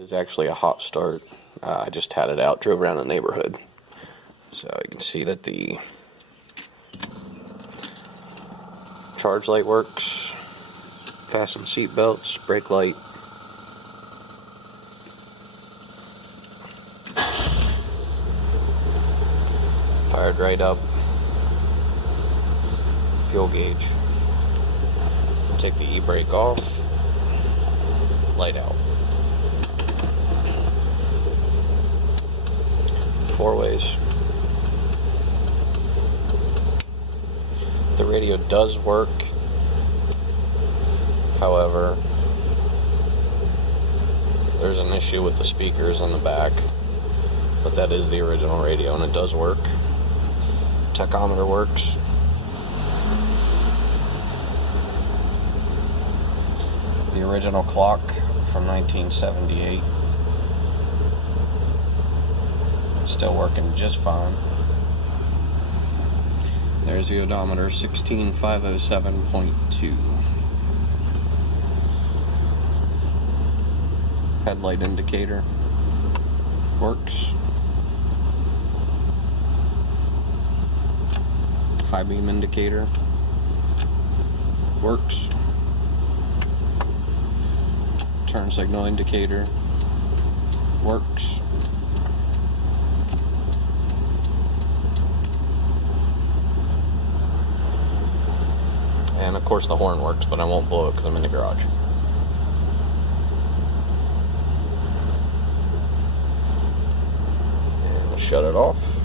Is actually a hot start. I just had it out, drove around the neighborhood. So you can see that the charge light works, fasten seat belts, brake light. Fired right up. Fuel gauge. Take the e-brake off. Light out. 4 ways. The radio does work, however, there's an issue with the speakers on the back, but that is the original radio and it does work. Tachometer works. The original clock from 1978. Still working just fine. There's the odometer, 16507.2. Headlight indicator works. High beam indicator works. Turn signal indicator works. And of course the horn works, but I won't blow it because I'm in the garage. And shut it off.